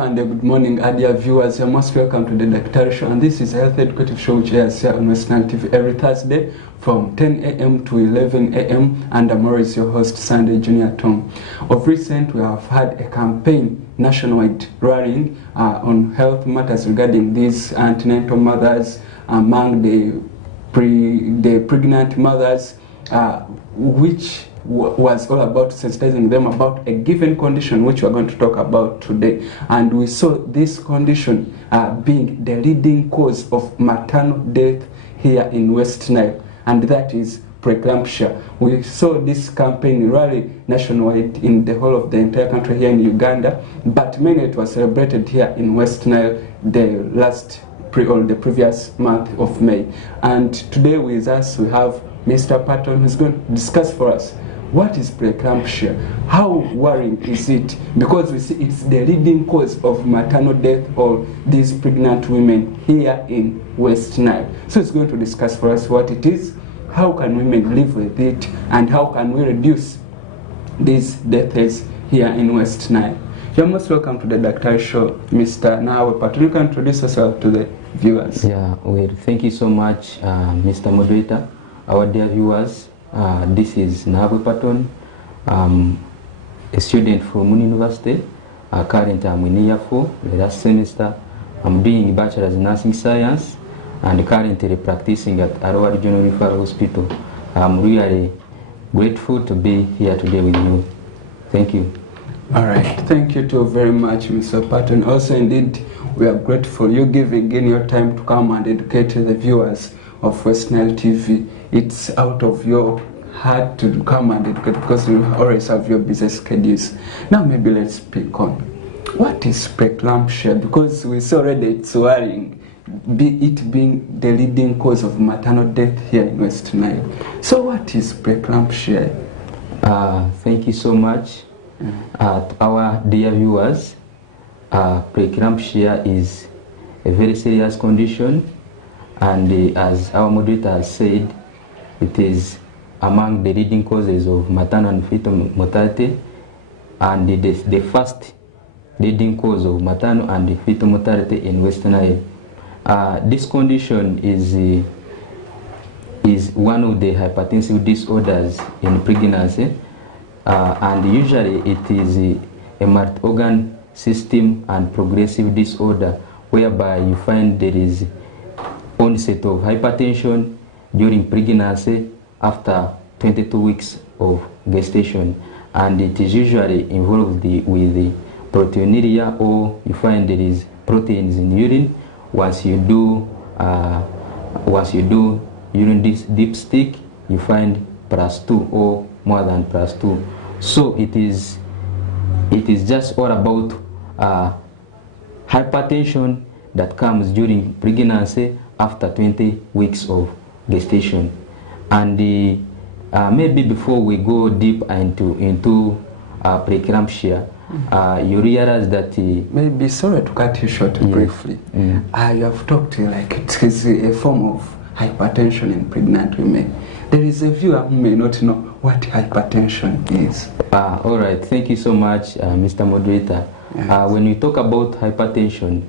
Hello and good morning, dear viewers. You're most welcome to the DAKTARI show, and this is a health educative show which airs here on Western TV every Thursday from 10 a.m. to 11 a.m. and I'm always your host, Sunday Junior Tom. Of recent, we have had a campaign nationwide running on health matters regarding these antenatal mothers among the pregnant mothers, which was all about sensitizing them about a given condition which we're going to talk about today. And we saw this condition being the leading cause of maternal death here in West Nile, and that is preeclampsia. We saw this campaign rally nationwide in the whole of the entire country here in Uganda, but mainly it was celebrated here in West Nile the previous month of May. And today with us we have Mr. Patton, who's going to discuss for us what is preeclampsia, how worrying is it, because we see it's the leading cause of maternal death of these pregnant women here in West Nile. So it's going to discuss for us what it is, how can women live with it, and how can we reduce these deaths here in West Nile. You're most welcome to the DAKTARI show, Mr. Nawe Patton. You can introduce yourself to the viewers. Yeah, well, thank you so much, Mr. Moderator. Our dear viewers, this is Nawe Patton, a student from Muni University. Currently I'm in year 4, the last semester. I'm doing Bachelor's in Nursing Science and currently practicing at Arua Regional Referral Hospital. I'm really grateful to be here today with you. Thank you. All right, thank you too very much, Mr. Patton. Also, indeed, we are grateful you giving in your time to come and educate the viewers of West Nile TV. It's out of your heart to come and educate because you always have your busy schedules. Now maybe let's speak on what is preeclampsia, because we saw already it's worrying, it being the leading cause of maternal death here in West Nile. So what is preeclampsia? Thank you so much. To our dear viewers, preeclampsia is a very serious condition, and as our moderator has said, it is among the leading causes of maternal and fetal mortality, and the first leading cause of maternal and fetal mortality in Western Nile. This condition is one of the hypertensive disorders in pregnancy, and usually it is a multi-organ system and progressive disorder whereby you find there is onset of hypertension during pregnancy after 22 weeks of gestation, and it is usually involved with the proteinuria, or you find there is proteins in urine. Once you do urine dipstick, you find +2 or more than +2. So it is just all about hypertension that comes during pregnancy after 20 weeks of gestation. And maybe before we go deep into preeclampsia, you realize that maybe, sorry to cut you short briefly. You have talked like it is a form of hypertension in pregnant women. There is a viewer who may not know what hypertension is. All right, thank you so much, Mr. Moderator. Yes. When we talk about hypertension,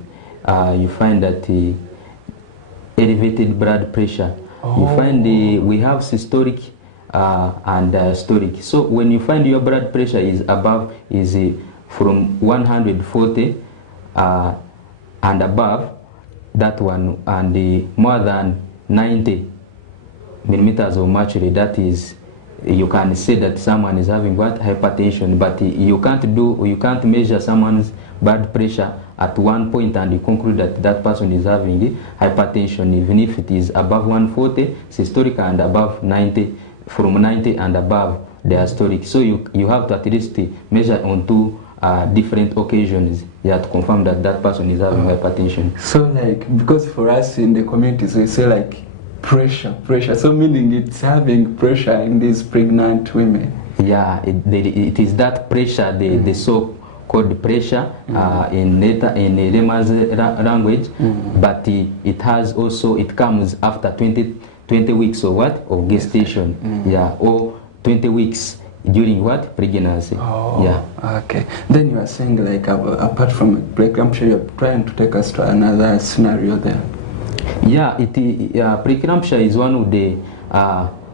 you find that elevated blood pressure. You find we have systolic and diastolic. So when you find your blood pressure is above, is from 140 and above, that one, and more than 90 millimeters of mercury, that is, you can say that someone is having what? Hypertension, but you can't measure someone's blood pressure at one point and you conclude that that person is having hypertension, even if it is above 140 systolic and above 90, from 90 and above diastolic. So you have to at least measure on two different occasions to confirm that that person is having hypertension. So like, because for us in the communities we say like pressure, so meaning it's having pressure in these pregnant women. Yeah, it is that pressure, the so-called pressure in layman's language, but it has also, it comes after 20 weeks of what? Of gestation. Yeah, or 20 weeks during what? Pregnancy. Oh, yeah. Okay. Then you are saying like apart from preeclampsia, you're trying to take us to another scenario there. Yeah, preeclampsia is one of the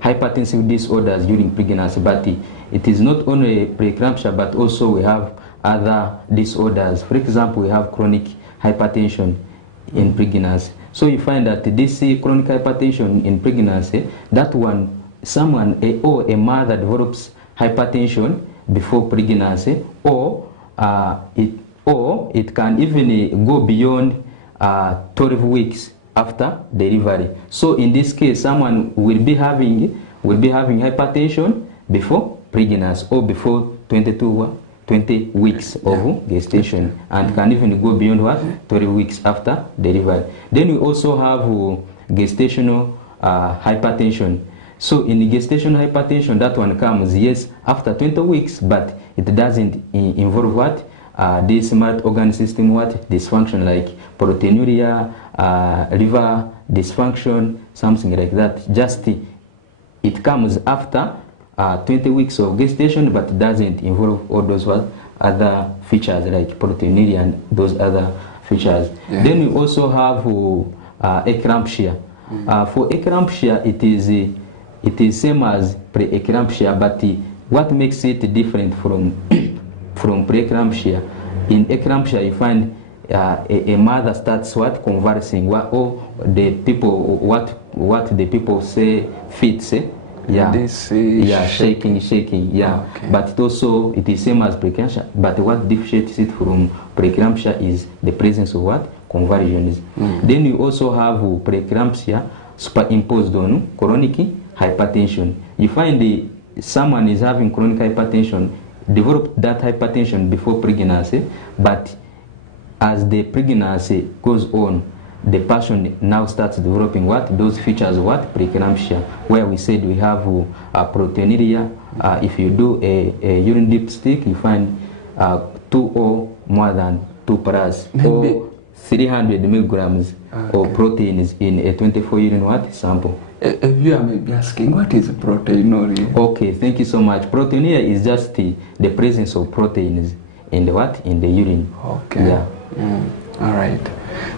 hypertensive disorders during pregnancy, but it is not only preeclampsia, but also we have other disorders. For example, we have chronic hypertension in pregnancy. So you find that this chronic hypertension in pregnancy, that one, or a mother develops hypertension before pregnancy, or it can even go beyond 12 weeks after delivery. So in this case, someone will be having hypertension before pregnancy or before 20 weeks of gestation, and can even go beyond what? 12 weeks after delivery. Then we also have gestational hypertension. So in gestational hypertension, that one comes, yes, after 20 weeks, but it doesn't involve what? This smart organ system dysfunction, like proteinuria, liver dysfunction, something like that. Just it comes after 20 weeks of gestation, but it doesn't involve all those other features like proteinuria and those other features. Yeah. Then we also have eclampsia. For eclampsia, it is same as preeclampsia, but what makes it different from preeclampsia? In eclampsia, you find a mother starts conversing, or the people what the people say fits. Yeah, shaking. Yeah, okay. But it is same as preeclampsia. But what differentiates it from preeclampsia is the presence of what? Conversions. Then you also have preeclampsia superimposed on chronic hypertension. You find someone is having chronic hypertension, developed that hypertension before pregnancy, but as the pregnancy goes on, the person now starts developing what? Those features of what? Preeclampsia, where we said we have proteinuria. If you do a urine dipstick, you find 2 or more than 2 plus, or 300 milligrams of proteins in a 24 urine sample. A viewer may be asking, what is proteinuria? Okay, thank you so much. Proteinuria is just the presence of proteins in the urine. Okay. Yeah. All right.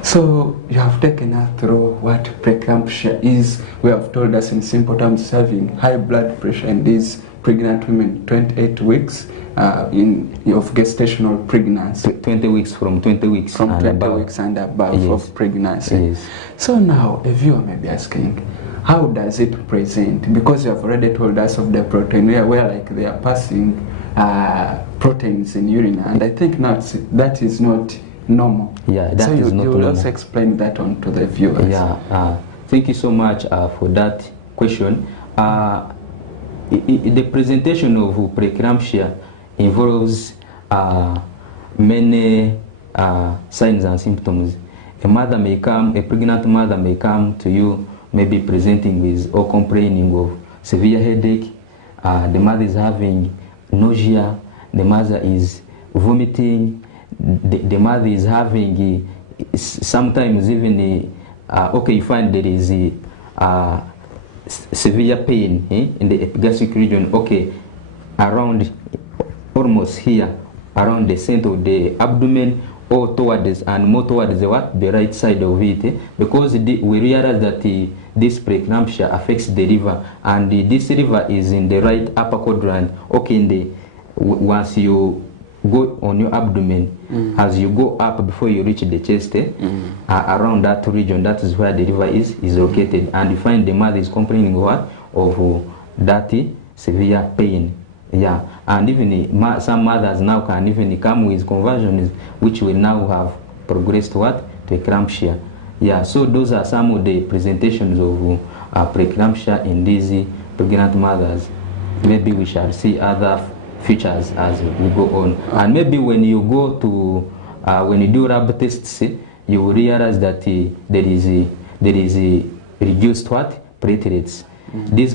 So you have taken us through what preeclampsia is. We have told us in simple terms, having high blood pressure in these pregnant women, 28 weeks of gestational pregnancy. 20 weeks from 20 weeks from and 20 above. weeks and above of pregnancy. Yes. So now a viewer may be asking, how does it present? Because you have already told us of the proteinuria, where like they are passing proteins in urine, and I think that is not normal. Yeah, that is not normal. So you will also explain that on to the viewers. Yeah, thank you so much for that question. The presentation of preeclampsia involves many signs and symptoms. A pregnant mother may come to you, maybe presenting with or complaining of severe headache. The mother is having nausea. The mother is vomiting. The mother is having sometimes even you find there is severe pain in the epigastric region, around almost here, around the center of the abdomen, or towards and more towards the right side of it, because we realize that this preeclampsia affects the liver, and this liver is in the right upper quadrant. Once you go on your abdomen, as you go up before you reach the chest, around that region, that is where the liver is located, and you find the mother is complaining of that severe pain. Yeah, and even some mothers now can even come with conversions, which will now have progressed to eclampsia. Yeah, so those are some of the presentations of preeclampsia in these pregnant mothers. Maybe we shall see other features as we go on, and maybe when you go to when you do lab tests, you will realize that there is a reduced platelets. These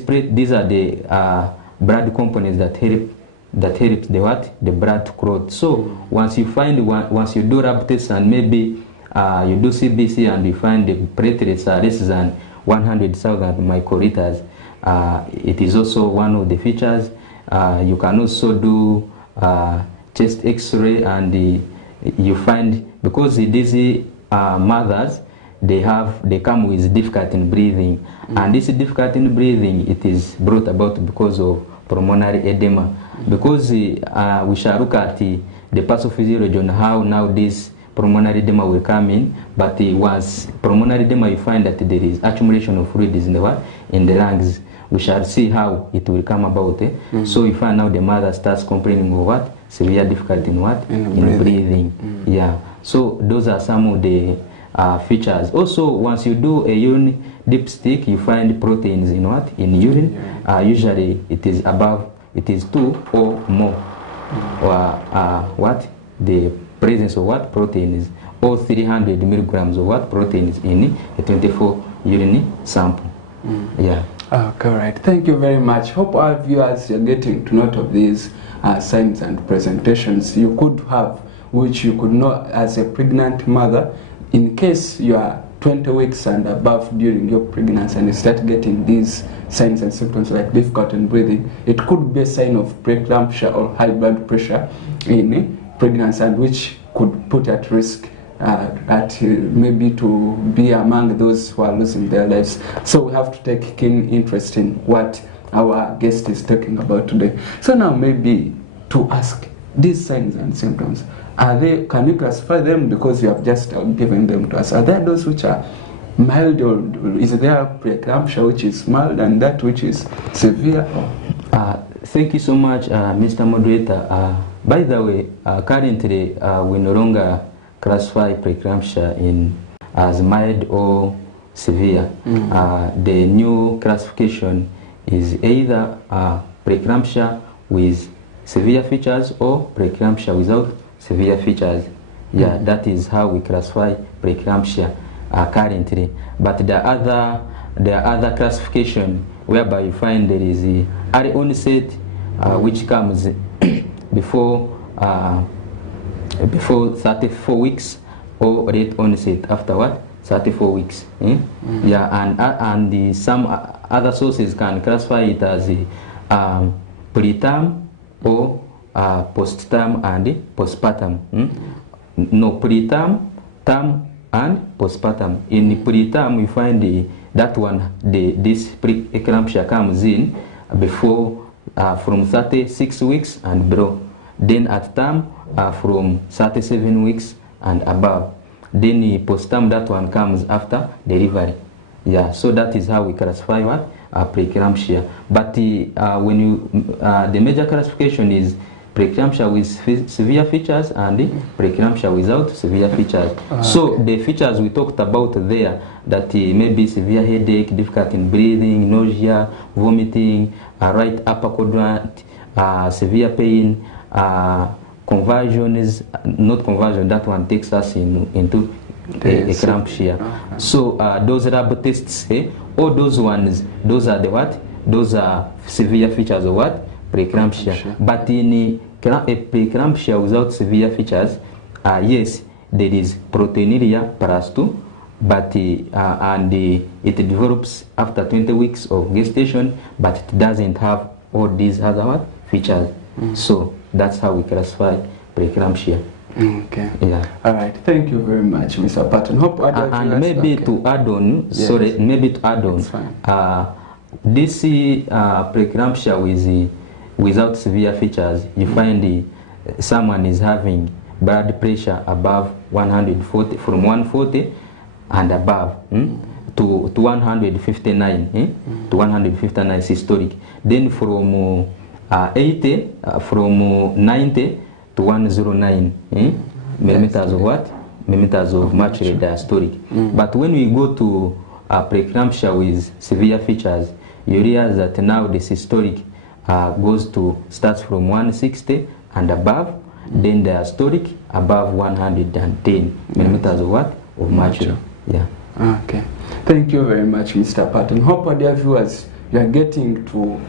are the blood components that help the blood to clot. So once you do lab tests, and maybe you do CBC, and you find the platelets are less than 100,000 microliters, it is also one of the features. You can also do chest X-ray, and you find, because these mothers, they come with difficulty in breathing, and this difficulty in breathing, it is brought about because of pulmonary edema. Because we shall look at the pathophysiology on how now this pulmonary edema will come in, but once pulmonary edema, you find that there is accumulation of fluids in the lungs. We shall see how it will come about. So you find now the mother starts complaining of what? Severe difficulty in what? In breathing. Yeah. So those are some of the features. Also, once you do a urine dipstick, you find proteins in what? In urine. Usually it is 2 or more. What? The presence of what? Proteins, or 300 milligrams of what? Proteins in a 24 urine sample. Yeah. Okay, right. Thank you very much. Hope our viewers are getting to note of these signs and presentations you could have, which you could know as a pregnant mother, in case you are 20 weeks and above during your pregnancy and you start getting these signs and symptoms like difficulty in breathing. It could be a sign of preeclampsia or high blood pressure in pregnancy, and which could put at risk maybe to be among those who are losing their lives. So we have to take keen interest in what our guest is talking about today. So now maybe to ask, these signs and symptoms, can you classify them, because you have just given them to us? Are there those which are mild, or is there preeclampsia which is mild and that which is severe? Thank you so much, Mr. Moderator. By the way, currently we no longer classify preeclampsia as mild or severe. The new classification is either preeclampsia with severe features or preeclampsia without severe features. Yeah, that is how we classify preeclampsia currently. But there are other classification whereby you find there is the early onset, which comes before 34 weeks, or late onset after what? 34 weeks. Yeah, and some other sources can classify it as preterm or postterm and postpartum. No, preterm, term, and postpartum. In preterm, we find that one, this preeclampsia comes in before from 36 weeks and below. Then at term, from 37 weeks and above. Then postterm, that one comes after delivery. Yeah, so that is how we classify what? Preeclampsia. But when you the major classification is preeclampsia with severe features and preeclampsia without severe features. So the features we talked about there, that may be severe headache, difficulty in breathing, nausea, vomiting, right upper quadrant, severe pain, conversion is not conversion, that one takes us into eclampsia. So those lab tests, all those ones, those are the what? Those are severe features of what? Preeclampsia. But in a preeclampsia without severe features, yes, there is proteinuria plus 2, but and it develops after 20 weeks of gestation, but it doesn't have all these other what? Features. So that's how we classify preeclampsia. Okay. Yeah. All right. Thank you very much, Mr. Patton. Hope and maybe to add on, yes. Sorry, maybe to add on, this preeclampsia without severe features, you find someone is having blood pressure above 140, from 140 and above to 159, to 159 systolic. Then from 80, from 90 to 109 millimeters of what? Millimeters of mercury diastolic. But when we go to preeclampsia with severe features, you realize that now the systolic starts from 160 and above, then the diastolic above 110 millimeters of what? Of mercury. Yeah. Okay. Thank you very much, Mr. Patton. Hope our dear viewers, you are getting to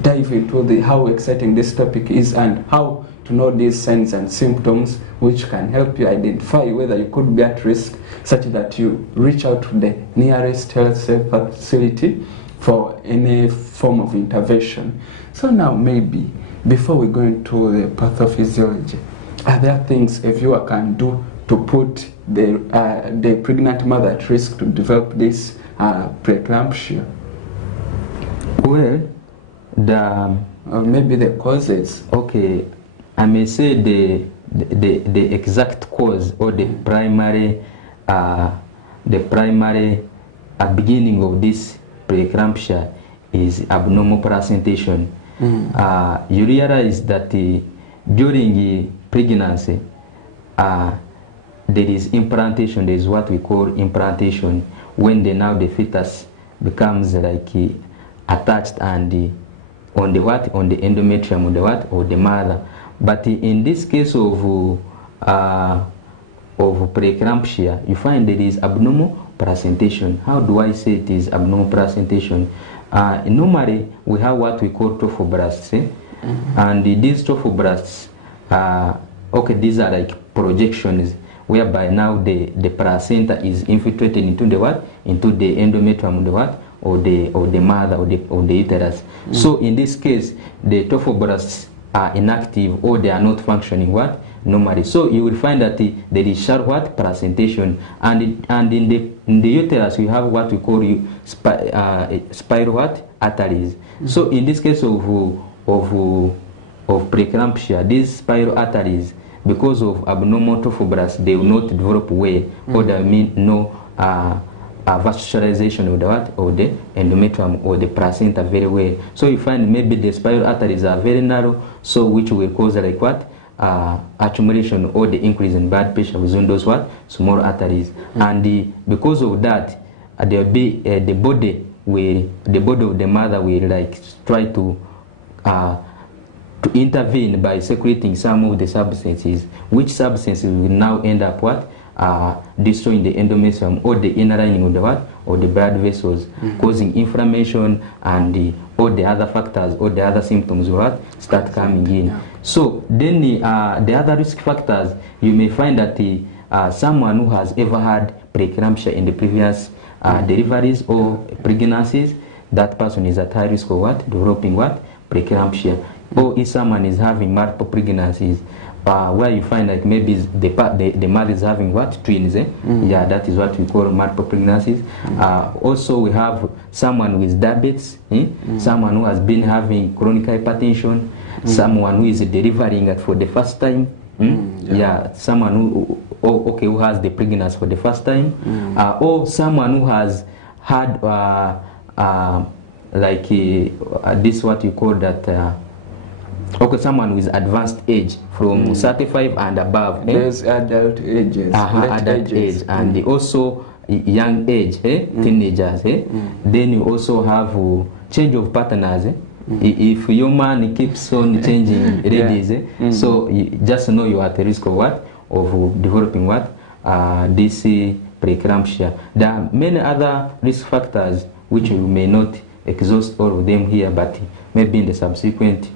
dive into how exciting this topic is and how to know these signs and symptoms, which can help you identify whether you could be at risk, such that you reach out to the nearest health facility for any form of intervention. So now maybe, before we go into the pathophysiology, are there things a viewer can do to put the pregnant mother at risk to develop this preeclampsia? Well, maybe the causes. Okay, I may say the exact cause or the primary beginning of this preeclampsia is abnormal placentation. You realize that during pregnancy, there is implantation. There is what we call implantation, when the fetus becomes like attached and on the endometrium of the mother. But in this case of preeclampsia, you find there is abnormal placentation. How do I say it is abnormal placentation? Normally we have what we call trophoblasts, and these trophoblasts, these are like projections whereby now the placenta is infiltrated into the endometrium of the mother or the uterus. So in this case, the trophoblasts are inactive, or they are not functioning normally. So you will find that there is shallow placentation, and in the uterus we have what we call spiral arteries. So in this case of preeclampsia, these spiral arteries, because of abnormal trophoblasts, they will not develop well, or there mean no vascularization of the endometrium or the placenta very well. So you find maybe the spiral arteries are very narrow, so which will cause like accumulation or the increase in blood pressure within those small arteries. And because of that, there will be the body of the mother will like try to intervene by secreting some of the substances, which substances will now end up destroying the endometrium or the inner lining of the blood vessels, causing inflammation, and all the other factors or the other symptoms will start coming in. Yeah. So then the other risk factors, you may find that someone who has ever had preeclampsia in the previous deliveries or pregnancies, that person is at high risk of developing preeclampsia. Or if someone is having multiple pregnancies, where you find that maybe the mother is having twins, yeah, that is what we call multiple pregnancies. Also we have someone with diabetes, someone who has been having chronic hypertension, someone who is delivering for the first time, someone who has the pregnancy for the first time, or someone who has had this what you call that someone with advanced age from 35 and above. There's adult ages, adult age, and also young age, teenagers. Then you also have change of partners. If your man keeps on changing ladies, so you just know you are at the risk of developing this preeclampsia. There are many other risk factors which we may not exhaust all of them here, but maybe in the subsequent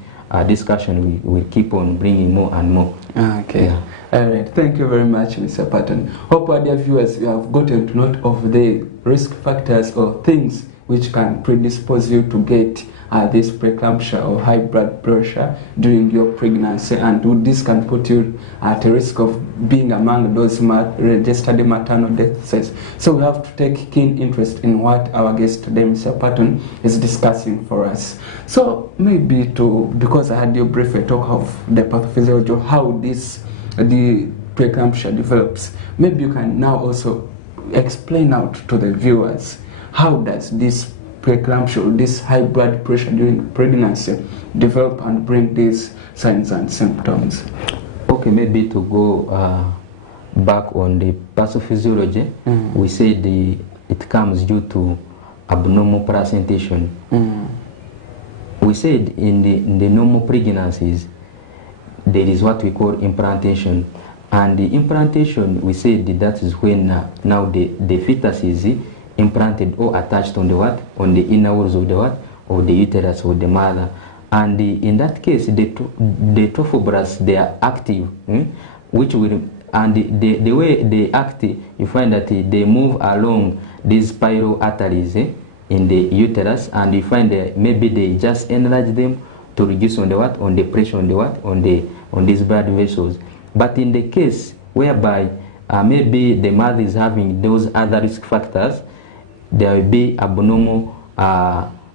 discussion we will keep on bringing more and more. Okay. Yeah. All right. Thank you very much, Mr. Patton. Hope our dear viewers, you have gotten to note of the risk factors or things which can predispose you to get this preeclampsia or high blood pressure during your pregnancy, and this can put you at a risk of being among those registered maternal deaths. So we have to take keen interest in what our guest today, Mr. Patton, is discussing for us. So maybe because I had you briefly talk of the pathophysiology of how the preeclampsia develops, maybe you can now also explain out to the viewers how does this preeclampsia or this high blood pressure during pregnancy develop and bring these signs and symptoms. Okay, maybe to go back on the pathophysiology, we said it comes due to abnormal placentation. We said in the normal pregnancies there is what we call implantation, and the implantation, we said that is when now the fetus is implanted or attached on the inner walls of the uterus of the mother. And in that case, the trophoblasts, they are active, which will, and the way they act, you find that they move along these spiral arteries, in the uterus, and you find that maybe they just enlarge them to reduce on the what, on the pressure on the what, on these blood vessels. But in the case whereby maybe the mother is having those other risk factors, there will be abnormal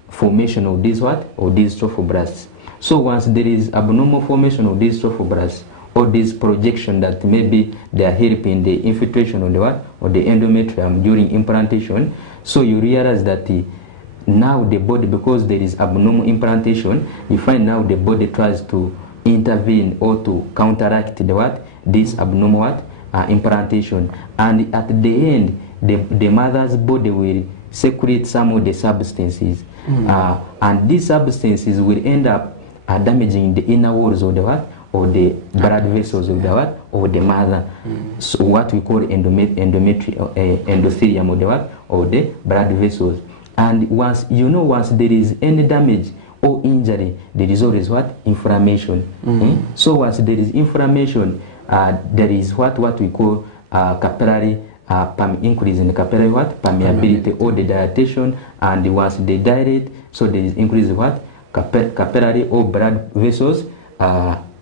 formation of these what, or these trophoblasts. So once there is abnormal formation of these trophoblasts, or this projection that maybe they are helping the infiltration of the what, or the endometrium during implantation, so you realize that now the body, because there is abnormal implantation, you find now the body tries to intervene or to counteract the what, this abnormal what, implantation, and at the end the mother's body will secrete some of the substances, and these substances will end up damaging the inner walls of the what, or the blood vessels of the what, or the mother. So what we call endothelium of the what, or the blood vessels. And once once there is any damage or injury, there is always what, inflammation. So once there is inflammation, there is what we call capillary increase in the capillary what, permeability, or the dilatation, and once they dilate, so there is increase of what, capillary or blood vessels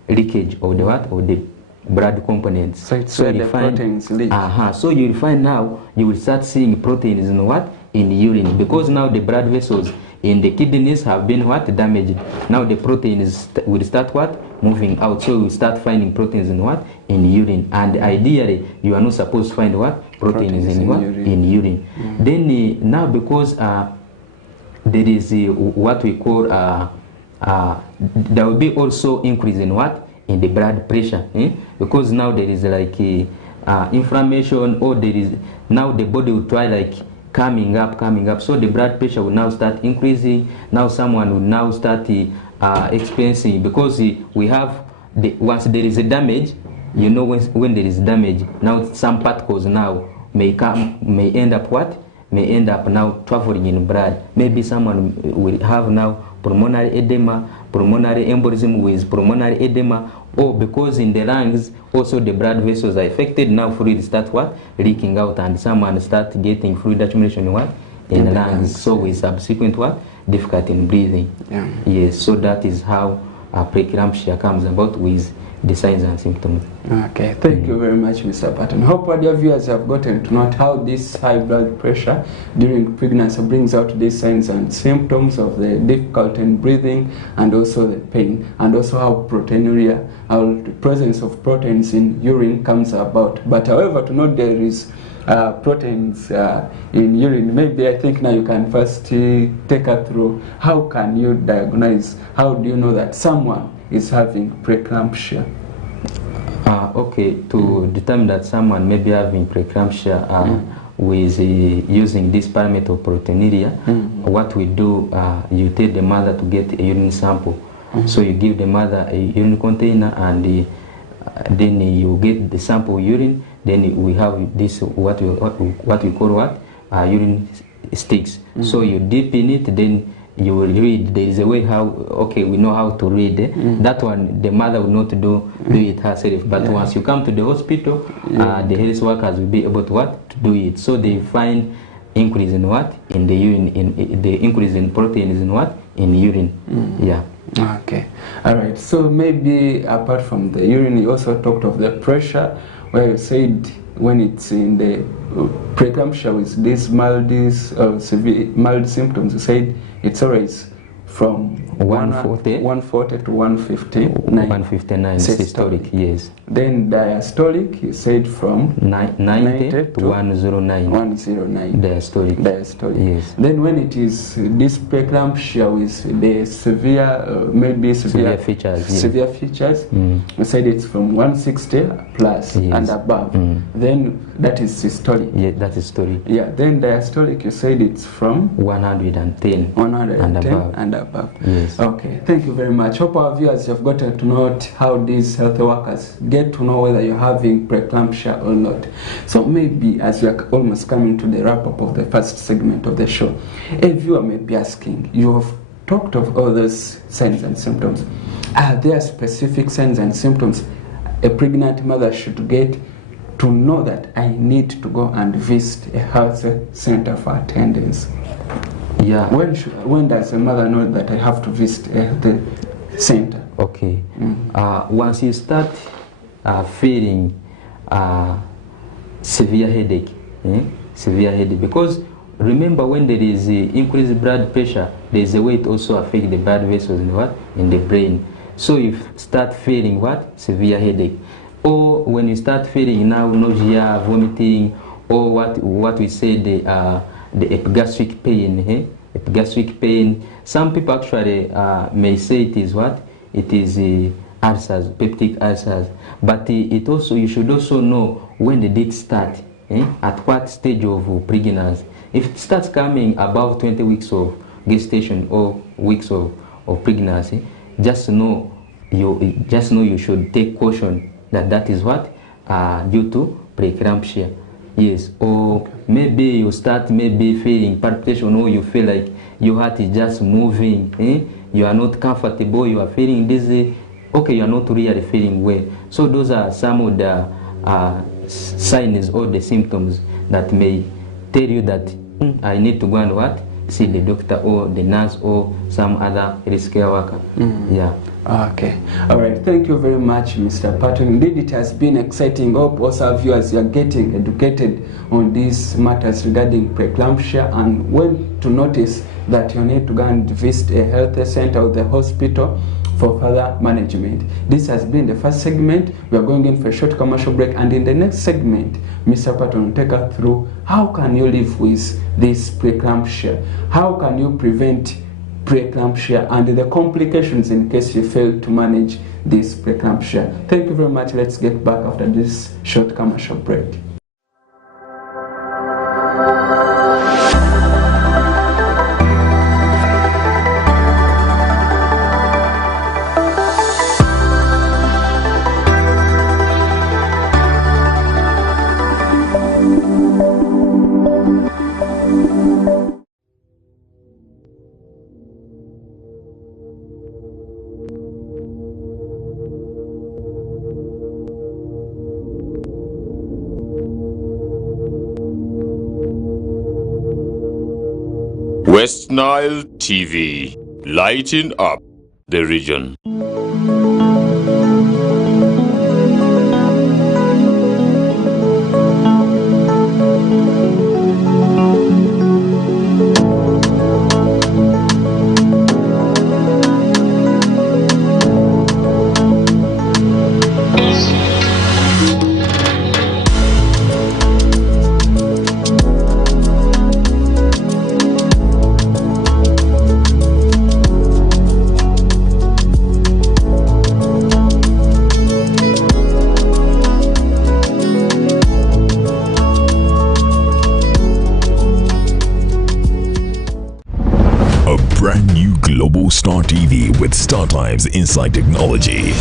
leakage of the what, or the blood components. So it's where the proteins leak. So you will find now, you will start seeing proteins in what, in urine, because now the blood vessels in the kidneys have been what, damaged. Now the proteins will start what, moving out. So you will start finding proteins in what, in urine. And ideally you are not supposed to find what, proteins in what, in urine. Then now because there is what we call there will be also increase in what, in the blood pressure, because now there is like inflammation, or there is now the body will try like coming up, so the blood pressure will now start increasing. Now someone will now start experiencing, because we have once there is a damage, when there is damage, now some particles now may end up now traveling in blood. Maybe someone will have now pulmonary edema, pulmonary embolism with pulmonary edema, or because in the lungs also the blood vessels are affected, now fluid start what, leaking out, and someone start getting fluid accumulation in what, in the lungs, so with subsequent what, difficulty in breathing. Yes, so that is how preeclampsia comes about with the signs and symptoms. Okay, thank you very much, Mr. Patton. Hope our dear viewers have gotten to note how this high blood pressure during pregnancy brings out these signs and symptoms of the difficulty in breathing, and also the pain, and also how proteinuria, how the presence of proteins in urine comes about. But however, to note there is proteins in urine, maybe I think now you can first take us through how can you diagnose, how do you know that someone is having preeclampsia? Okay, to determine that someone may be having preeclampsia with using this parameter of proteinuria, what we do, you tell the mother to get a urine sample. So you give the mother a urine container, and then you get the sample urine. Then we have this what we call what, urine sticks. So you dip in it, then you will read. There is a way how, okay, we know how to read. That one the mother will not do it herself, but once you come to the hospital, the health workers will be able to what, to do it. So they find increase in what, in the urine, in the increase in proteins in what, in urine. Okay, all right. So maybe apart from the urine, you also talked of the pressure, where you said when it's in the preeclampsia with these mild symptoms, you said it's always from 140 to 159 systolic, yes. Then diastolic, you said from 90 to 109. Diastolic, yes. Then when it is this preeclampsia with the severe, maybe severe features, you said it's from 160 plus and above. Then that is systolic. Yeah, that is systolic. Yeah. Then diastolic, you said it's from 110 and above. Yes. Okay, thank you very much. Hope our viewers have gotten to note how these health workers get to know whether you're having preeclampsia or not. So maybe as we are almost coming to the wrap up of the first segment of the show, a viewer may be asking, you have talked of all those signs and symptoms. Are there specific signs and symptoms a pregnant mother should get to know that I need to go and visit a health center for attendance? Yeah. When does a mother know that I have to visit the center? Okay. Once you start feeling severe headache, because remember, when there is increased blood pressure, there is a way it also affects the blood vessels in the brain. So you start feeling severe headache, or when you start feeling now nausea, vomiting, or what we say the epigastric pain. Epigastric pain. Some people actually may say it is it is ulcers, peptic ulcers. But you should also know when did it start, at what stage of pregnancy. If it starts coming above 20 weeks of gestation or weeks of pregnancy, just know you should take caution that is due to preeclampsia. Yes, or maybe you start feeling palpitation, or you feel like your heart is just moving, you are not comfortable, you are feeling dizzy, okay, you are not really feeling well. So those are some of the signs or the symptoms that may tell you that I need to go and see the doctor or the nurse or some other healthcare worker. Yeah. Okay. All right. Thank you very much, Mr. Patton. Indeed, it has been exciting. Hope also our viewers are getting educated on these matters regarding preeclampsia and when to notice that you need to go and visit a health center or the hospital for further management. This has been the first segment. We are going in for a short commercial break, and in the next segment, Mr. Patton will take us through how can you live with this preeclampsia, how can you prevent preeclampsia and the complications in case you fail to manage this preeclampsia. Thank you very much. Let's get back after this short commercial break. West Nile TV, lighting up the region. Star TV with StarTimes Inside Technology.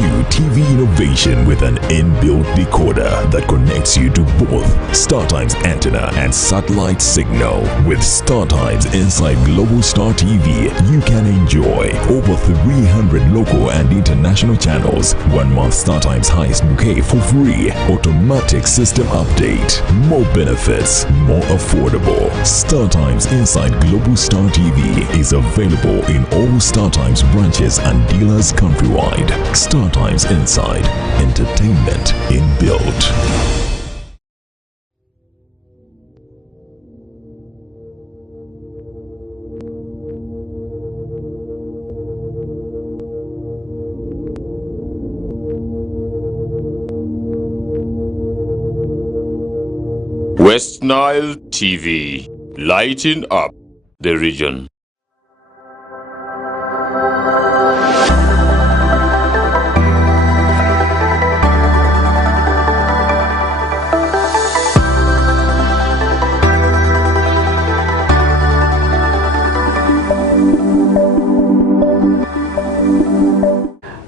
New TV innovation with an inbuilt decoder that connects you to both StarTimes antenna and satellite signal. With StarTimes Inside Global Star TV, you can enjoy over 300 local and international channels, 1 month StarTimes highest bouquet for free, automatic system update, more benefits, more affordable. StarTimes Inside Global Star TV is available in all StarTimes branches and dealers countrywide. StarTimes Inside, entertainment inbuilt. West Nile TV, lighting up the region.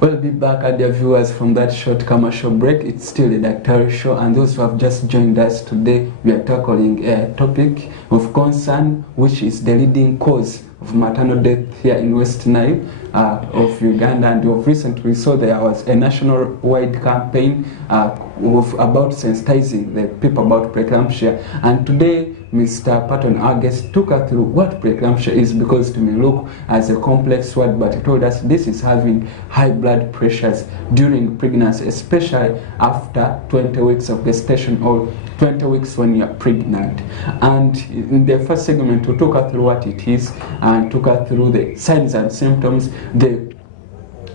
We'll be back at the viewers from that short commercial break. It's still the Daktari Show, and those who have just joined us today, we are tackling a topic of concern, which is the leading cause of maternal death here in West Nile of Uganda, and of recently we saw there was a national-wide campaign about sensitizing the people about preeclampsia. And today, Mr. Patton, our guest, took us through what preeclampsia is, because it may look as a complex word, but he told us this is having high blood pressures during pregnancy, especially after 20 weeks of gestation or 20 weeks when you are pregnant. And in the first segment, we took us through what it is and took us through the signs and symptoms, the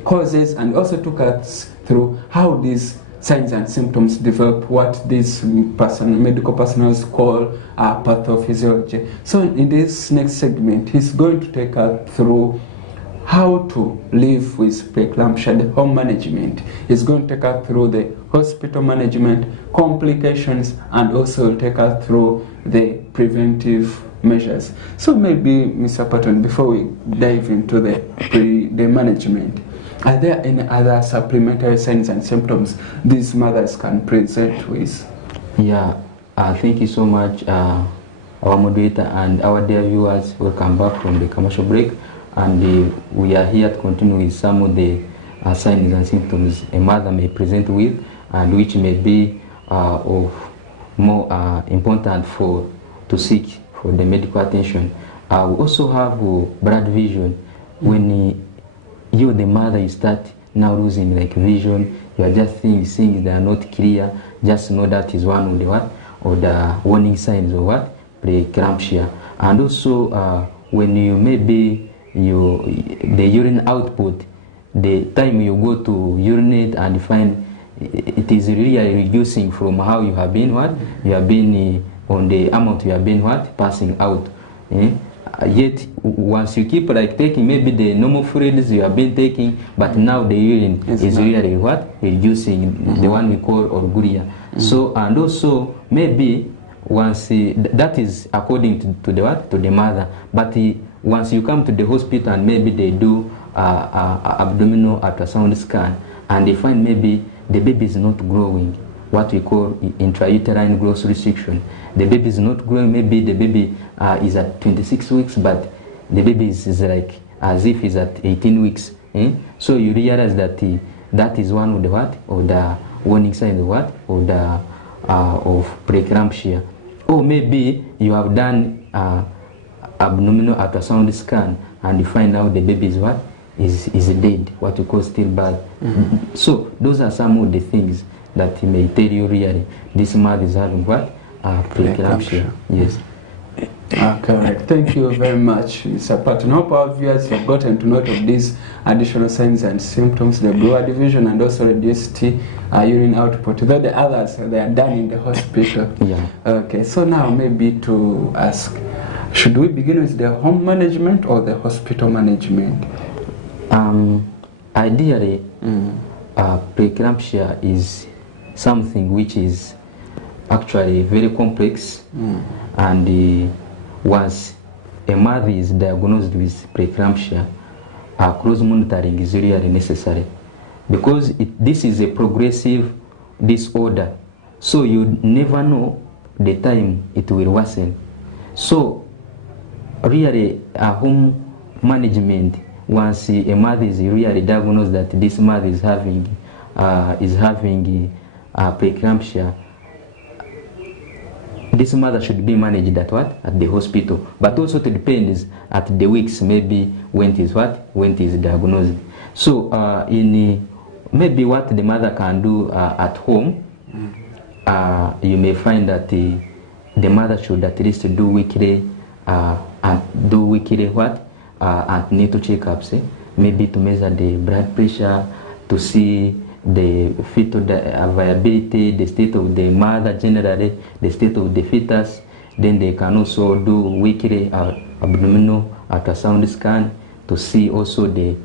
causes, and also took us through how these signs and symptoms develop, what these medical personnel call pathophysiology. So in this next segment, he's going to take us through how to live with preeclampsia, the home management. He's going to take us through the hospital management, complications, and also take us through the preventive measures. So maybe, Mr. Patton, before we dive into the management, are there any other supplementary signs and symptoms these mothers can present with? Yeah, thank you so much, our moderator and our dear viewers. Welcome back from the commercial break, and we are here to continue with some of the signs and symptoms a mother may present with, and which may be of more important to seek for the medical attention. We also have blurred vision. When you, the mother, you start now losing like vision, you are just seeing things that are not clear, just know that is one of the what, or the warning signs of what, preeclampsia. And also when you maybe the urine output, the time you go to urinate and find it is really reducing from how you have been what, you have been on the amount you have been what, passing out. Yet once you keep like taking maybe the normal fluids you have been taking, but now the urine is really what, reducing, the one we call orguria. So, and also maybe once that is according to the what, to the mother, but once you come to the hospital and maybe they do abdominal ultrasound scan and they find maybe the baby is not growing, what we call intrauterine growth restriction. The baby is not growing, maybe the baby is at 26 weeks, but the baby is like as if he's at 18 weeks. So you realize that that is one of the what, or the warning signs of what, or the of preeclampsia. Or maybe you have done abdominal ultrasound scan and you find out the baby is what, is dead, what we call stillbirth. So those are some of the things that may tell you really this mother is having what, preeclampsia. Yes. Correct. Thank you very much, Mr. Patton. I hope our viewers have gotten to note of these additional signs and symptoms, the blood division and also reduced urine output. Though the others, they are done in the hospital. Yeah. Okay, so now maybe to ask, should we begin with the home management or the hospital management? Ideally, preeclampsia is something which is actually very complex, and once a mother is diagnosed with preeclampsia, close monitoring is really necessary, because this is a progressive disorder, so you never know the time it will worsen. So really home management, once a mother is really diagnosed that this mother is having preeclampsia, this mother should be managed at what? At the hospital. But also it depends at the weeks, maybe when it is what? When it is diagnosed. So maybe what the mother can do at home, you may find that the mother should at least do weekly what? Antenatal checkups, maybe to measure the blood pressure, to see the fetal viability, the state of the mother generally, the state of the fetus. Then they can also do weekly abdominal ultrasound scan to see also the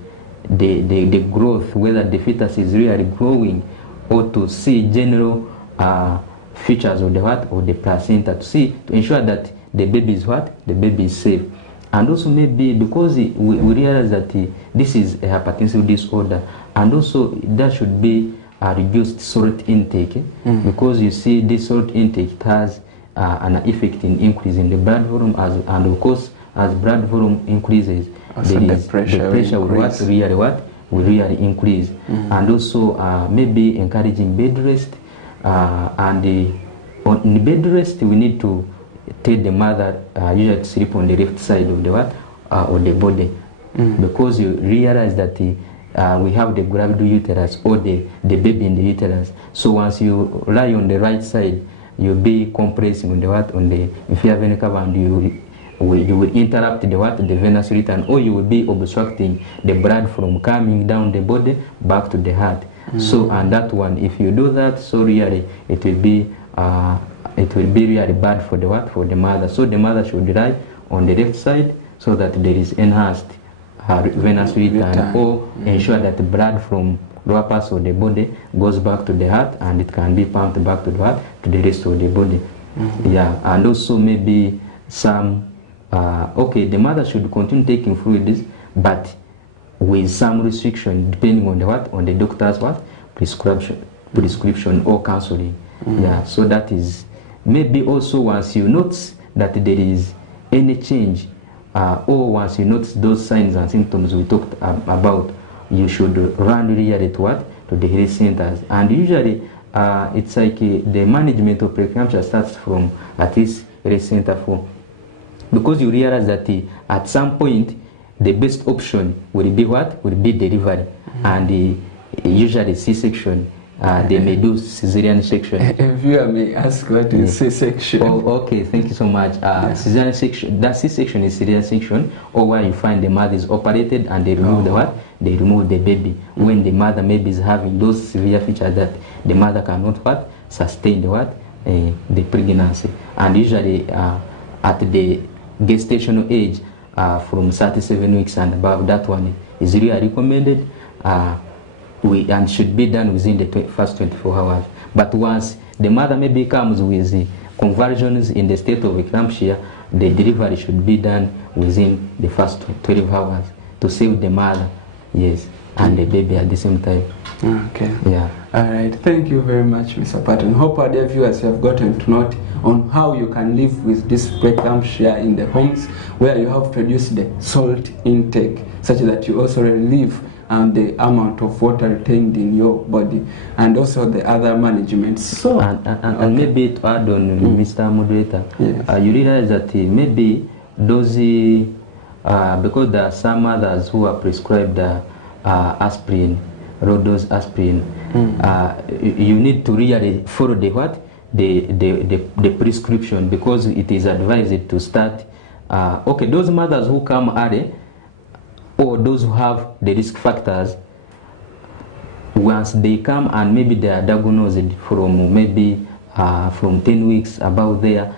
growth, whether the fetus is really growing, or to see general features of the what, of the placenta, to ensure that the baby is what, the baby is safe. And also maybe because we realize that this is a hypertensive disorder, and also there should be a reduced salt intake, because you see this salt intake has an effect in increasing the blood volume and of course as blood volume increases, the pressure will really increase. And also maybe encouraging bed rest, and in bed rest we need to tell the mother usually to sleep on the left side of the of the body, because you realize that we have the gravid uterus or the baby in the uterus. So once you lie on the right side, you'll be compressing on the inferior vena cava, and you will interrupt the venous return, or you will be obstructing the blood from coming down the body back to the heart. So, and that one, if you do that, so really it will be really bad for the mother. So the mother should lie on the left side so that there is enhanced venous return, or ensure that the blood from lower parts of the body goes back to the heart, and it can be pumped back to the heart, to the rest of the body. Yeah, and also maybe some the mother should continue taking fluids, but with some restriction depending on the doctor's prescription or counseling. Yeah, so that is maybe also once you notice that there is any change, or once you notice those signs and symptoms we talked about, you should run really to the health centers. And usually it's like the management of preeclampsia starts from at least health center 4, because you realize that at some point the best option will be will be delivery, and usually C-section. They may do cesarean section. If you may ask what is C-section. Oh, okay, thank you so much. Cesarean section, that C-section is cesarean section, or where you find the mother is operated and they remove they remove the baby. When the mother maybe is having those severe features that the mother cannot sustain the pregnancy. And usually at the gestational age, from 37 weeks and above, that one is really recommended. And should be done within the first 24 hours. But once the mother maybe comes with the convulsions in the state of eclampsia, the delivery should be done within the first 12 hours to save the mother, yes, and the baby at the same time. Okay. Yeah. All right. Thank you very much, Mr. Patton. Hope our dear viewers have gotten to note on how you can live with this preeclampsia in the homes, where you have reduced the salt intake, such that you also relieve the amount of water retained in your body, and also the other management. So and maybe to add on, Mr. Moderator, yes. You realize that maybe those because there are some others who are prescribed aspirin, low dose aspirin. You need to really follow the prescription, because it is advised to start. Those mothers who come early, or those who have the risk factors, once they come and maybe they are diagnosed from maybe from 10 weeks about there,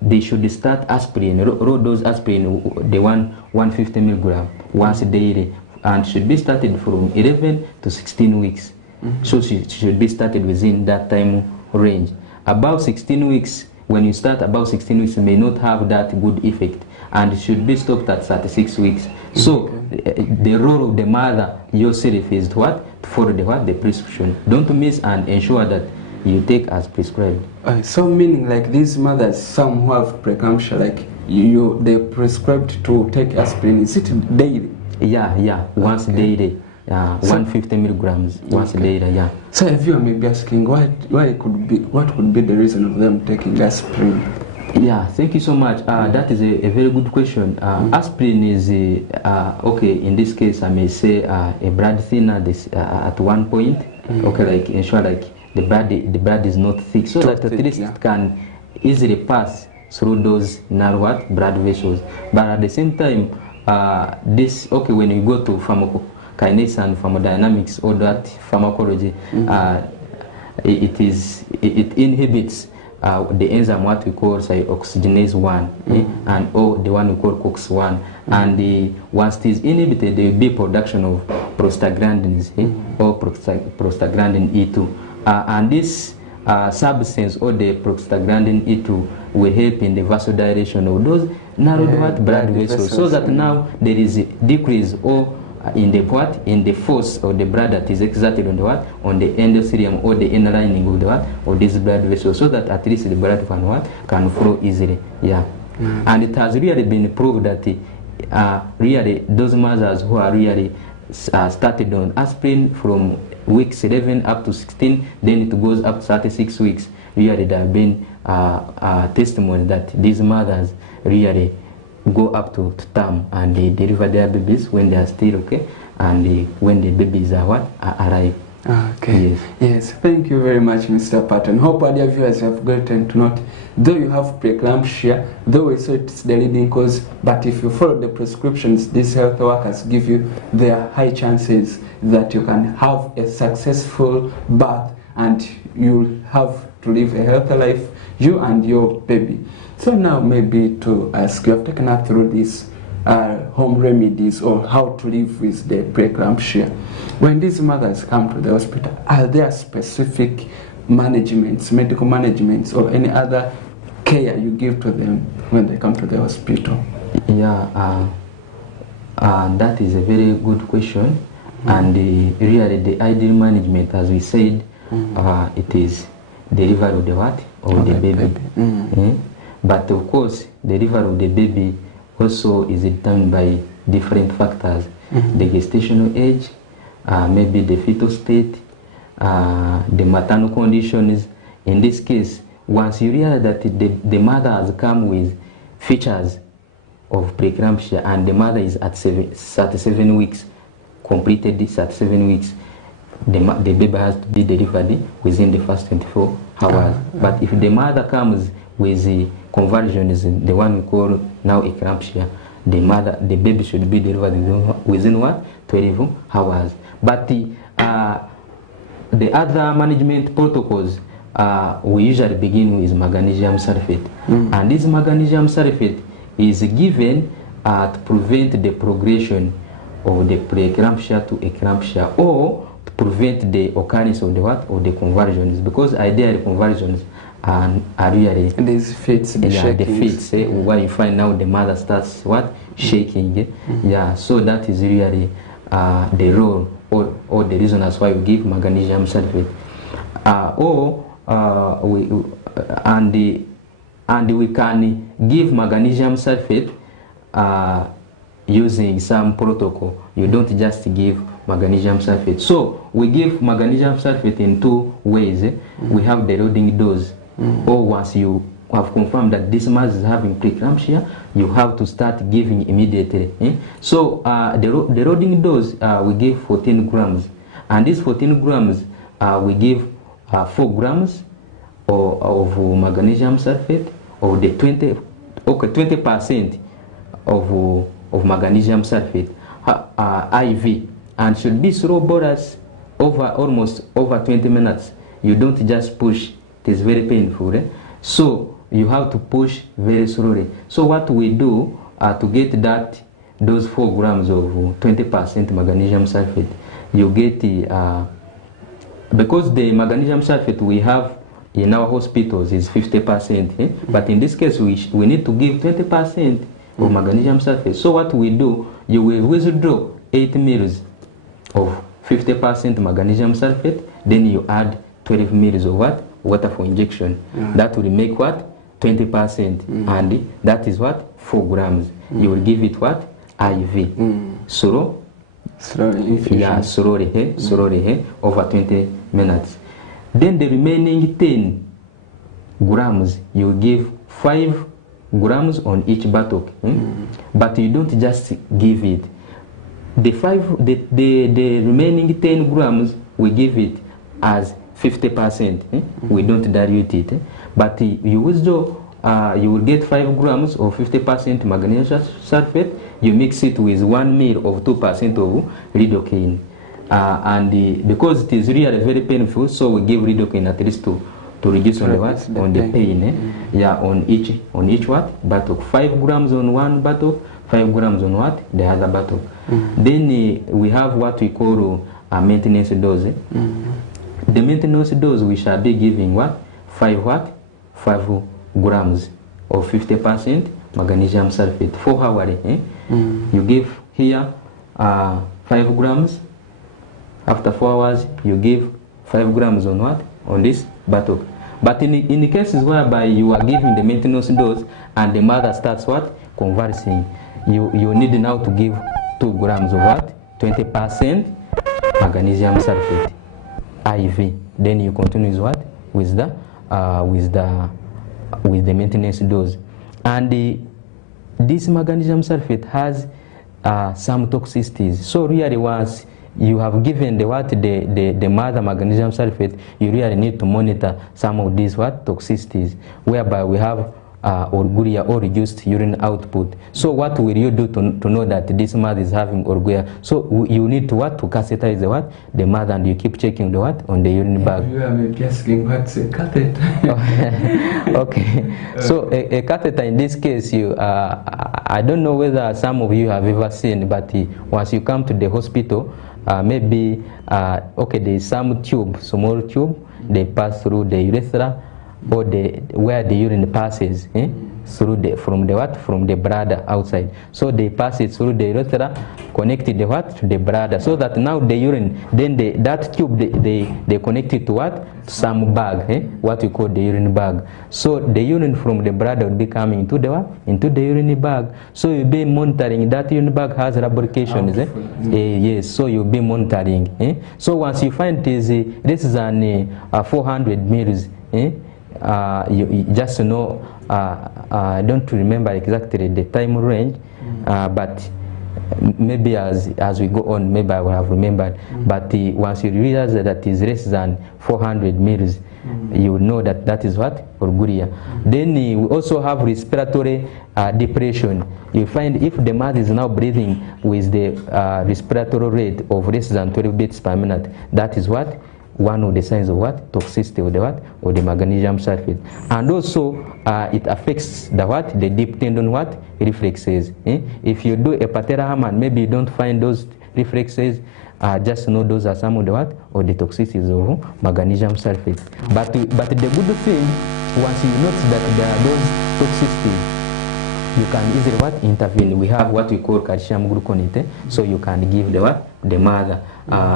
they should start aspirin, low dose aspirin, the 150 milligram once daily, and should be started from 11 to 16 weeks. So she should be started within that time range. Above 16 weeks, when you start above 16 weeks, you may not have that good effect, and it should be stopped at 36 weeks. So the role of the mother yourself is to follow the prescription. Don't miss, and ensure that you take as prescribed. So meaning like these mothers, some who have preeclampsia, like they prescribed to take aspirin, is it daily? Yeah, once daily. 150 milligrams once daily. Yeah. So if you may be asking what could be the reason of them taking aspirin? Yeah, thank you so much. That is a very good question. Aspirin is in this case I may say a blood thinner at one point. Like ensure like the blood is not thick, so that at least it can easily pass through those narrow blood vessels. But at the same time, when you go to pharmacokinetics and thermodynamics, or that pharmacology, it inhibits the enzyme what we call oxygenase 1, and the one we call COX-1, and once it is inhibited, there will be production of prostaglandins, or prostaglandin E2, and this substance, or the prostaglandin E2, will help in the vasodilation of those narrow blood vessels, so that now there is a decrease or in the force of the blood that is exerted on the endothelium, or the inner lining of this blood vessel, so that at least the blood can flow easily. Yeah. And it has really been proved that really those mothers who are really started on aspirin from weeks 11 up to 16, then it goes up to 36 weeks. Really, there have been testimony that these mothers really go up to term and they deliver their babies when they are still okay, and when the babies are arrive. Okay. Yes. Thank you very much, Mr. Patton. Hope our dear viewers have gotten to note. Though you have preeclampsia, though we saw it's the leading cause, but if you follow the prescriptions these health workers give you, there are high chances that you can have a successful birth and you'll have to live a healthy life, you and your baby. So now maybe to ask, you have taken us through these home remedies or how to live with the preeclampsia. When these mothers come to the hospital, are there specific managements, medical managements, or any other care you give to them when they come to the hospital? Yeah, that is a very good question. And really the ideal management, as we said, it is delivery of the what? Of the baby. But of course, delivery of the baby also is determined by different factors. The gestational age, maybe the fetal state, the maternal conditions. In this case, once you realize that the mother has come with features of preeclampsia and the mother is at 37 weeks, completed this at 7 weeks, the baby has to be delivered within the first 24 hours. But if the mother comes with the conversions, the one we call now eclampsia, the baby should be delivered within what? 12 hours. But the other management protocols, we usually begin with magnesium sulfate. And this magnesium sulfate is given to prevent the progression of the preeclampsia to eclampsia, or to prevent the occurrence of the what? Of the conversions, because ideally conversions are really these fits, the fits, where you find now the mother starts what? Shaking. Yeah, so that is really the role or the reason as why we give magnesium sulfate. And we can give magnesium sulfate using some protocol. You don't just give magnesium sulfate. So we give magnesium sulfate in two ways. We have the loading dose, or once you have confirmed that this mother is having preeclampsia, you have to start giving immediately. So the loading dose, we give 14 grams, and these 14 grams we give 4 grams of magnesium sulfate, or the 20% of magnesium sulfate IV, and should be slow bolus almost over 20 minutes. You don't just push; it is very painful. So you have to push very slowly. So what we do to get those 4 grams of 20% magnesium sulfate, you get because the magnesium sulfate we have in our hospitals is 50%, but in this case we need to give 20% of magnesium sulfate. So what we do, you will withdraw 8 mils of 50% magnesium sulfate, then you add 12 mils of what? Water for injection. That will make what? 20%, and that is what? 4 grams. You will give it what? IV. Slowly infusion. Yeah, slowly, over 20 minutes. Then the remaining 10 grams, you give 5 grams on each buttock. But you don't just give it. The remaining 10 grams, we give it as 50%. We don't dilute it. But you withdraw, you will get 5 grams of 50% magnesium sulfate. You mix it with 1 ml of 2% of lidocaine. And because it is really very painful, so we give lidocaine at least to reduce on the what? On the pain. Yeah, on each what? Buttock. 5 grams on one buttock, 5 grams on what? The other buttock. Then we have what we call a maintenance dose. The maintenance dose we shall be giving what? 5 grams of 50% magnesium sulfate 4 hours. You give here 5 grams. After 4 hours, you give 5 grams on what? On this buttock. But in the cases whereby you are giving the maintenance dose and the mother starts what? Conversing. You need now to give 2 grams of what? 20% magnesium sulfate, IV. Then you continue with what? With the maintenance dose. And this magnesium sulfate has some toxicities. So really, once you have given the mother magnesium sulfate, you really need to monitor some of these toxicities, whereby we have orguria or reduced urine output. So what will you do to know that this mother is having orguria? So you need to to catheterize the mother, and you keep checking the on the urine bag. You are maybe asking what's a catheter. Okay. So a catheter in this case, I don't know whether some of you have ever seen, but once you come to the hospital, maybe okay, there is some tube, small tube, they pass through the urethra, or where the urine passes through from the bladder outside. So they pass it through the urethra, connected to the bladder, so that now the urine, then that tube they connect it to some bag, what we call the urine bag. So the urine from the bladder will be coming into the urine bag. So you'll be monitoring that urine bag has lubrications. Yes, so you'll be monitoring. So once you find this is an 400 mils. You just know, I don't remember exactly the time range, but maybe as we go on, maybe I will have remembered. But once you realize that it is less than 400 mils, you know that is orguria. Then we also have respiratory depression. You find if the mother is now breathing with the respiratory rate of less than 12 beats per minute, that is one of the signs of toxicity of the magnesium sulfate. And also it affects the deep tendon reflexes. If you do a patella Hammond, maybe you don't find those reflexes, just know those are some of the toxicities of magnesium sulfate. But the good thing, once you notice that there are those toxicities, you can easily intervene. We have what we call calcium gluconate, so you can give the mother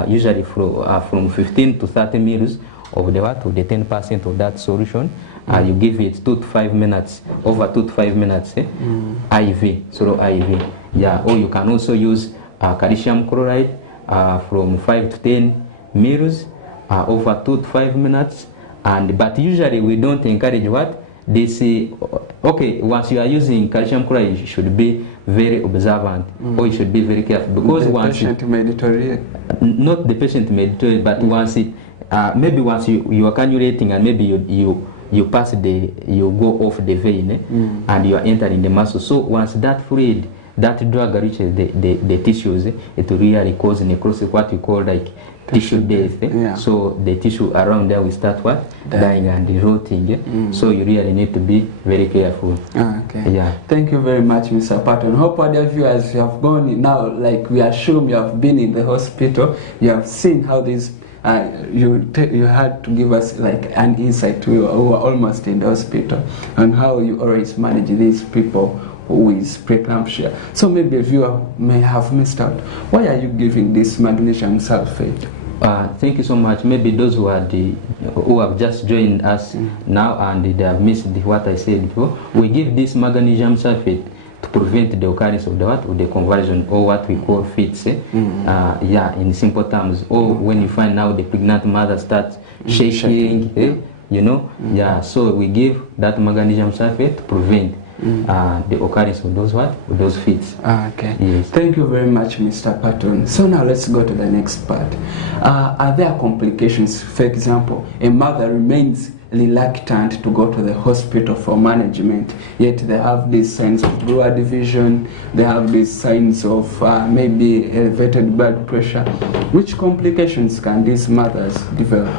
usually from 15 to 30 mils of the 10% of that solution. You give it 2 to 5 minutes, over 2 to 5 minutes, IV, through IV. Yeah, or you can also use calcium chloride from 5 to 10 mils over 2 to 5 minutes. But usually we don't encourage this. Okay, once you are using calcium chloride, you should be very observant, or you should be very careful, because the once patient meditory, not the patient meditory, but once it maybe once you are cannulating, and maybe you pass you go off the vein, and you are entering the muscle. So once that fluid, that drug reaches the tissues, it will really cause necrosis, what you call tissue death. Yeah. So the tissue around there will start dying and rotting. So you really need to be very careful. Okay. Yeah. Thank you very much, Mr. Patton. Hope other viewers, you have gone now, like we assume you have been in the hospital, you have seen how this you had to give us like an insight to you who are almost in the hospital, and how you always manage these people with preeclampsia. So maybe a viewer may have missed out. Why are you giving this magnesium sulfate? Thank you so much. Maybe those who have just joined us now and they have missed what I said before. We give this magnesium sulfate to prevent the occurrence of the conversion, or what we call fits. In simple terms. Or when you find now the pregnant mother starts shaking, so we give that magnesium sulfate to prevent the occurrence of those fits. Okay. Yes. Thank you very much, Mr. Patton. So now let's go to the next part. Are there complications? For example, a mother remains reluctant to go to the hospital for management, yet they have these signs of blood division, they have these signs of maybe elevated blood pressure. Which complications can these mothers develop?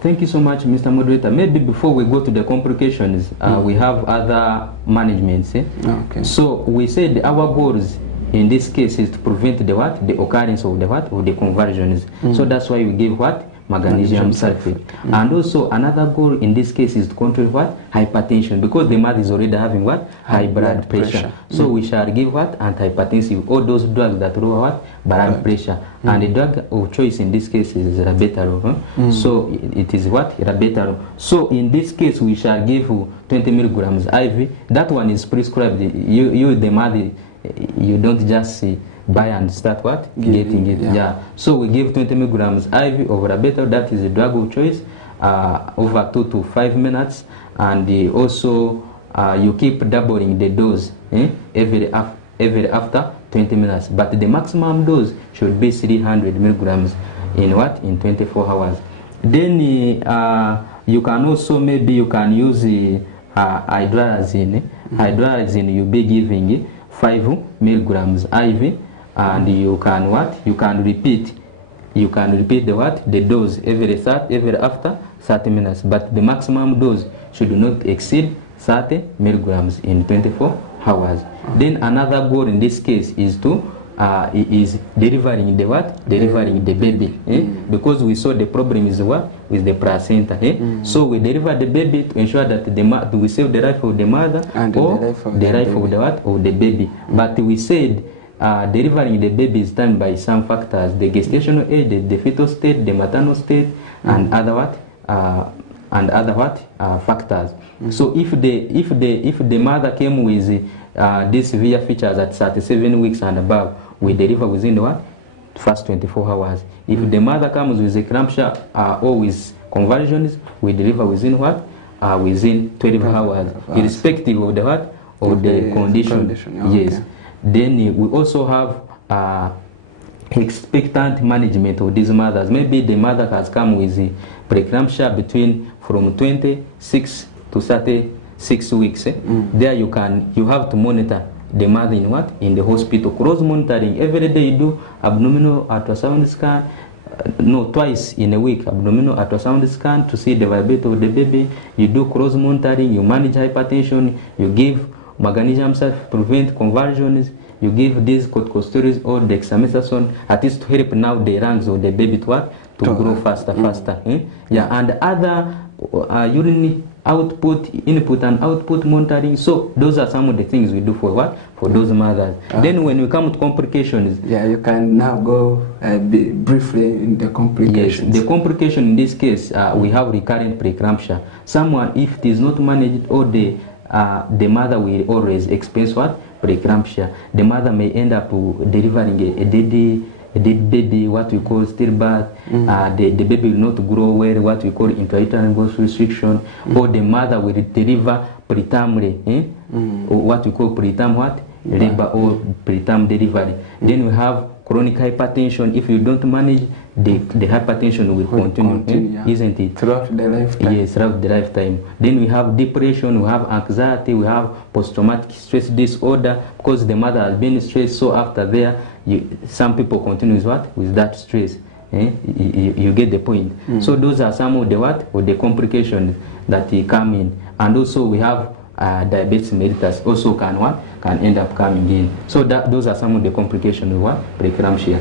Thank you so much, Mr. Moderator. Maybe before we go to the complications, we have other managements. Okay. So we said our goals in this case is to prevent the occurrence of the conversions. So that's why we give magnesium sulfate. And also another goal in this case is to control what? Hypertension, because the mother is already having what? High blood pressure. So we shall give what? Antihypertensive, all those drugs that lower what? Blood pressure. And the drug of choice in this case is labetalol. So it is what? Labetalol. So in this case we shall give 20 milligrams IV. That one is prescribed. You the mother, you don't just buy and start what? Getting it. Yeah. So we give 20 milligrams IV of labetalol. That is the drug of choice, over 2 to 5 minutes. And also you keep doubling the dose every after 20 minutes. But the maximum dose should be 300 milligrams in what? In 24 hours. Then you can also, maybe you can use hydralazine. Hydralazine you'll be giving 5 milligrams IV, and you can what? You can repeat the what? The dose every after 30 minutes. But the maximum dose should not exceed 30 milligrams in 24 hours. Then another goal in this case is to is delivering the what? Delivering the baby. Because we saw the problem is what? With the placenta. So we deliver the baby to ensure that we save the life of the mother and or the life of the what? Of the baby. But we said delivering the baby is done by some factors: the gestational age, the fetal state, the maternal state, and other what? Factors. So if the mother came with these severe features at 37 weeks and above, we deliver within the what? First 24 hours. If the mother comes with eclampsia or with convulsions, we deliver within what? Within 12 hours, irrespective of the what? Of the condition. Okay. Yes. Then we also have expectant management of these mothers. Maybe the mother has come with preeclampsia from 26 to 36 weeks. There you have to monitor the mother in what? In the hospital. Cross monitoring. Every day you do abdominal ultrasound scan. Twice in a week, abdominal ultrasound scan to see the viability of the baby. You do cross monitoring. You manage hypertension. You give magnesium sulfate, prevent convulsions. You give these corticosteroids or dexamethasone, at least to help now the lungs of the baby to what? To grow faster. Yeah, and other urine output, input and output monitoring. So those are some of the things we do for what? For those mothers. Then when we come to complications, you can now go briefly in the complications. Yes, the complication in this case, we have recurrent preeclampsia. Someone, if it is not managed, or the mother will always experience what? Preeclampsia. The mother may end up delivering a dead baby, what we call stillbirth. The baby will not grow well, what we call intrauterine growth restriction. Or the mother will deliver preterm, or what we call preterm what? Labor or preterm delivery. Then we have chronic hypertension. If you don't manage, the hypertension will continue, isn't it? Throughout the lifetime. Yes, throughout the lifetime. Then we have depression, we have anxiety, we have post-traumatic stress disorder, because the mother has been stressed. So after there, some people continue with what? With that stress. You get the point. So those are some of the what? Or the complications that come in. And also we have diabetes mellitus also can end up coming in. So those are some of the complications of what? Preeclampsia.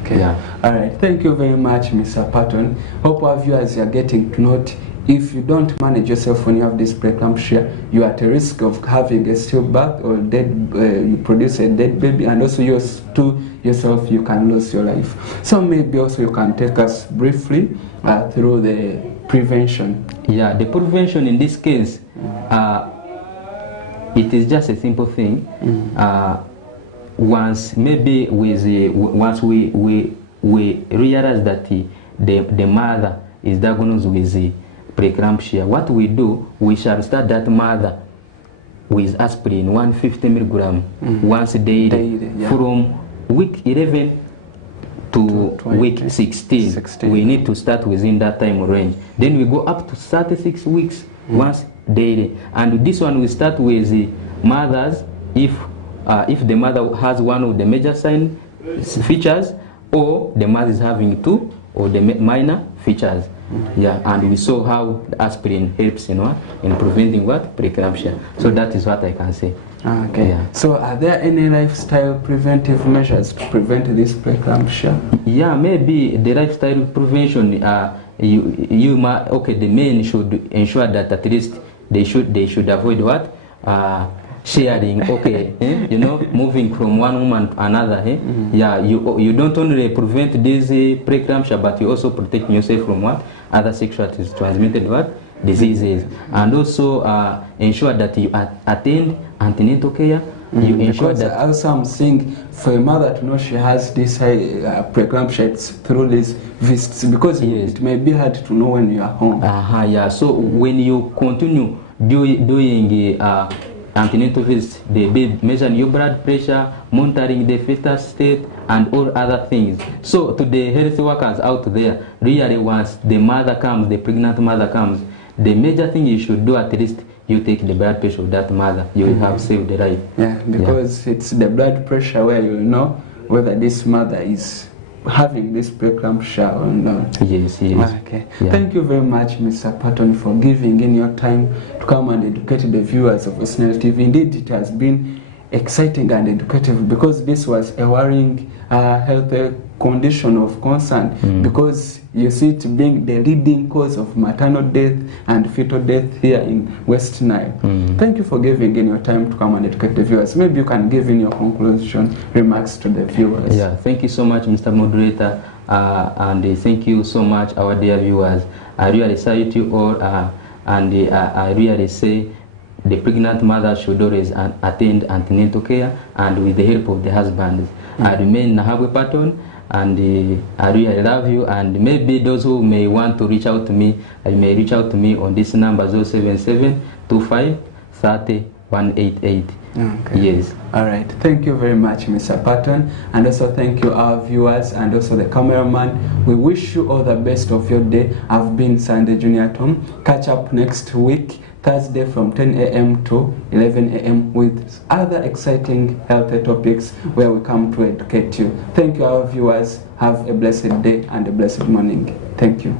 Okay. Yeah. All right. Thank you very much, Mr. Patton. Hope our viewers are getting to note. If you don't manage yourself when you have this preeclampsia, you are at a risk of having a stillbirth or you produce a dead baby, and also yourself you can lose your life. So maybe also you can take us briefly through the prevention. Yeah, the prevention in this case, it is just a simple thing. Once we realize that the mother is diagnosed with preeclampsia, what we do, we shall start that mother with aspirin 150 milligram once daily. From week 11 to week 16. We need to start within that time range. Then we go up to 36 weeks once daily. And this one we start with the mothers if the mother has one of the major sign features, or the mother is having two or the minor features. Yeah, and we saw how the aspirin helps in preventing what? Preeclampsia. So that is what I can say. Okay. Yeah. So are there any lifestyle preventive measures to prevent this preeclampsia? Yeah, maybe the lifestyle prevention the men should ensure that at least they should avoid what sharing, moving from one woman to another. Yeah, you don't only prevent this preeclampsia, but you also protect yourself from what other sexually transmitted what diseases, and also ensure that you attend antenatal care. You ensure because that also I'm saying for a mother to know she has this preeclampsia, it's through these visits, because it may be hard to know when you are home. Yeah. So when you continue doing antenatal visits, they be measuring your blood pressure, monitoring the fetal state, and all other things. So to the health workers out there, really once the mother comes, the pregnant mother comes, the major thing you should do, at least you take the blood pressure of that mother. You will have saved the life. Yeah, because it's the blood pressure where you will know whether this mother is having this preeclampsia or not. Yes. Okay. Yeah. Thank you very much, Mr. Patton, for giving in your time to come and educate the viewers of West Nile TV. Indeed, it has been exciting and educative, because this was a worrying health condition of concern, because you see it being the leading cause of maternal death and fetal death here in West Nile. Thank you for giving in your time to come and educate the viewers. Maybe you can give in your conclusion remarks to the viewers. Yeah, thank you so much, Mr. Moderator, and thank you so much, our dear viewers. I really salute you all, and I really say the pregnant mother should always attend antenatal care, and with the help of the husband. I remain Nahabwe Patton, and I really love you. And maybe those who may want to reach out to me, you may reach out to me on this number 077 25 30 188. Okay. Yes. All right. Thank you very much, Mr. Patton, and also thank you our viewers and also the cameraman. We wish you all the best of your day. I've been Sunday Junior Tom. Catch up next week, Thursday from 10 a.m. to 11 a.m. with other exciting health topics where we come to educate you. Thank you, our viewers. Have a blessed day and a blessed morning. Thank you.